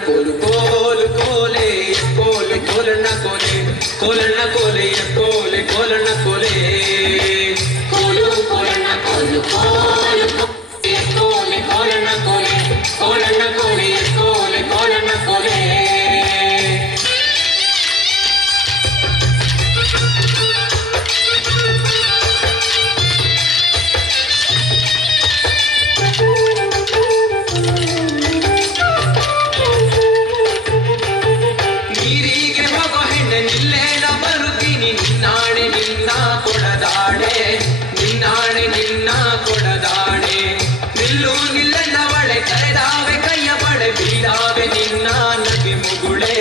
ಕೋಲು ಕೋಲು ಕೋಲೆ ಕೋಲೆ ಕೋಲಣ್ಣ ಕೋಲೆ ಕೋಲಣ್ಣ ಕೋಲೆ ಕೋಲೆ ಕೋಲಣ್ಣ ಕೋಲೆ ಕೋಲು ಕೋಲಣ್ಣ ಕೋಲು ಕೋಲು ಕೋಲೆ ಕೋಲಣ್ಣ ಕೋಲೆ ಕೋಲಣ್ಣ ಕೋಲೆ ಕೋಲೆ ಕೋಲಣ್ಣ ಕೋಲೆ ನಿನ್ನಾಣೆ ನಿನ್ನ ಕೊಡದಾಣೆ ನಿಲ್ಲು ನಿಲ್ಲದವಳೆ ಕರೆದಾವೆ ಕೈಯ ಬಳೆ ಬೀರಾವೆ ನಿನ್ನ ನಗೆ ಮುಗುಳೆ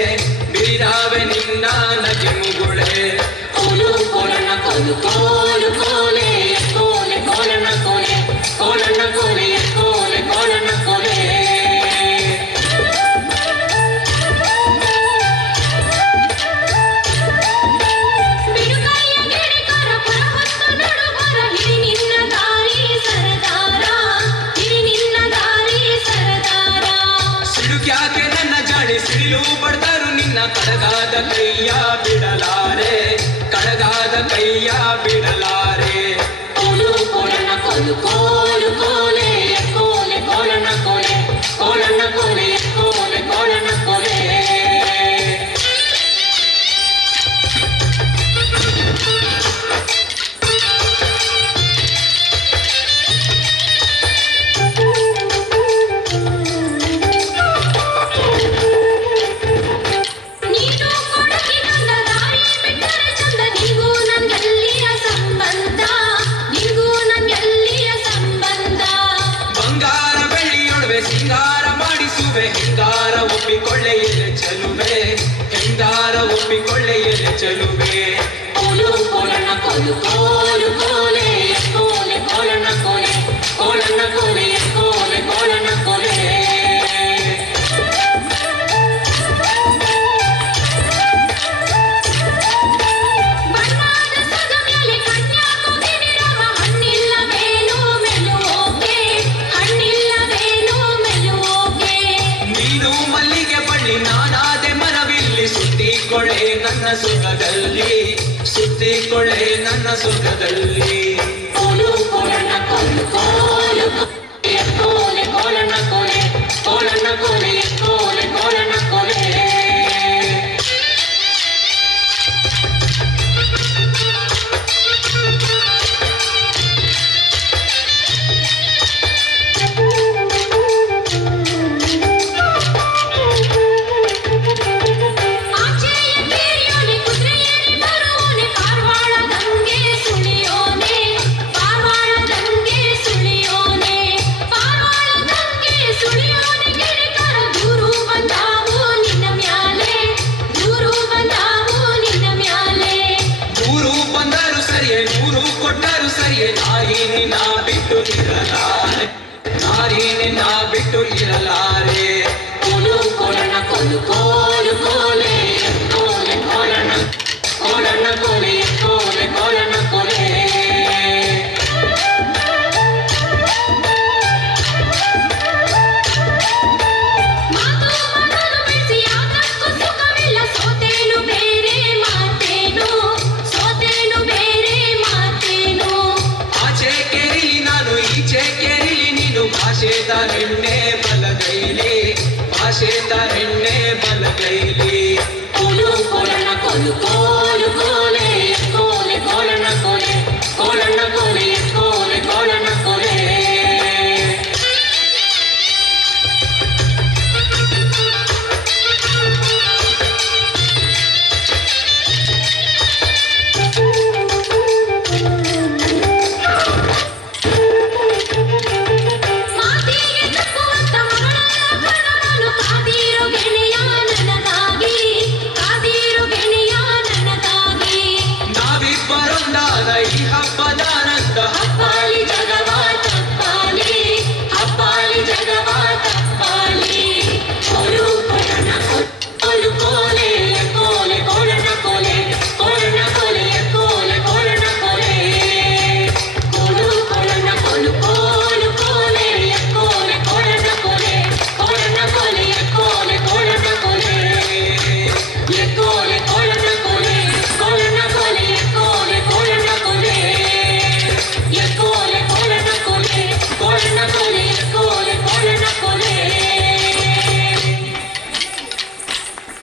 ಬೀರಾವೆ ನಿನ್ನ ನಗೆ ಮುಗುಳೆ ಕೋಲು ಕೋಲಣ್ಣ ಕೋಲು ಕೋಲು ಕೋಲೆ ಕೋಲೆ ಕೋಲಣ್ಣ ಕೋಲೆ ಕೋಲಣ್ಣ ಕೋಲೆ ಕೋಲೆ ಕೋಲಣ್ಣ ಕೋಲೆ ಯಾಕೆ ನನ್ನ ಜಾಣೆ ಸಿಡಿಲು ಬಡ್ದರು ನಿನ್ನ ಕಡಗಾದ ಕೈಯ ಬಿಡಲಾರೆ ಕಡಗಾದ ಕೈಯ ಬಿಡಲಾರೆ ಕೋಲು ಕೋಲಣ್ಣ ಕೋಲು ಕೋಲು ಕೋಲೆ ಕೋಲೆ ಕೋಲಣ್ಣ ಕೋಲೆ ಕೋಲಣ್ಣ ಕೋಲೆ ಕೋಲೆ ಕೋಲಣ್ಣ ಕೋಲೆ ಸಿಂಗಾರ ಮಾಡಿಸುವೆ ಹೆಂಗಾರ ಒಪ್ಪಿಕೊಳ್ಳೆ ಎಲೆ ಚಲುವೆ ಹೆಂಗಾರ ಒಪ್ಪಿಕೊಳ್ಳೆ ಎಲೆ ಚಲುವೆ ಕೋಲು ಕೋಲಣ್ಣ ಕೋಲು ಕೋಲು ಕೋಲೆ ಕೋಲೆ ಕೋಲಣ್ಣ ಕೋಲೆ ಕೋಲಣ್ಣ ಕೋಲೆ ಕೋಲೆ ಕೋಲಣ್ಣ ಕೋಲೆ ನಾನಾದೆ ಮನವಿಲ್ಲಿ ಸುತ್ತಿಕೊಳ್ಳೆ ನನ್ನ ಸುಖದಲ್ಲಿ ಸುತ್ತಿಕೊಳ್ಳೆ ನನ್ನ ಸುಖದಲ್ಲಿ ಕೋಲು ಕೋಲಣ್ಣ ಕೋಲು ಕೋಲು ಕೋಲೆ ಕೋಲಣ್ಣ ಕೋಲೆ ಕೋಲಣ್ಣ ಕೋಲೆ ಕೋಲೆ ಕೋಲಣ್ಣ ಕೋಲೆ ಕೊಟ್ಟರು ಸರಿಯೇ ನಾರಿ ನಿನ್ನ ಬಿಟ್ಟು ಇರಲಾರೆ ನಾರಿ ನಿನ್ನ ಬಿಟ್ಟು ಇರಲಾರೆ ಕೋಲು ಕೋಲಣ್ಣ ಕೋಲು ಕೋಲು ಕೋಲೆ ಕೋಲೆ ಕೋಲಣ್ಣ ಕೋಲಣ್ಣ ಕೋಲೆ ಕೋಲೆ ಕೋಲಣ್ಣ ಕೋಲೆ ಭಾಷೆ ತ ನಿನ್ನೆ ಬಲಗೈಲಿ ಭಾಷೆ ತ ನಿನ್ನೆ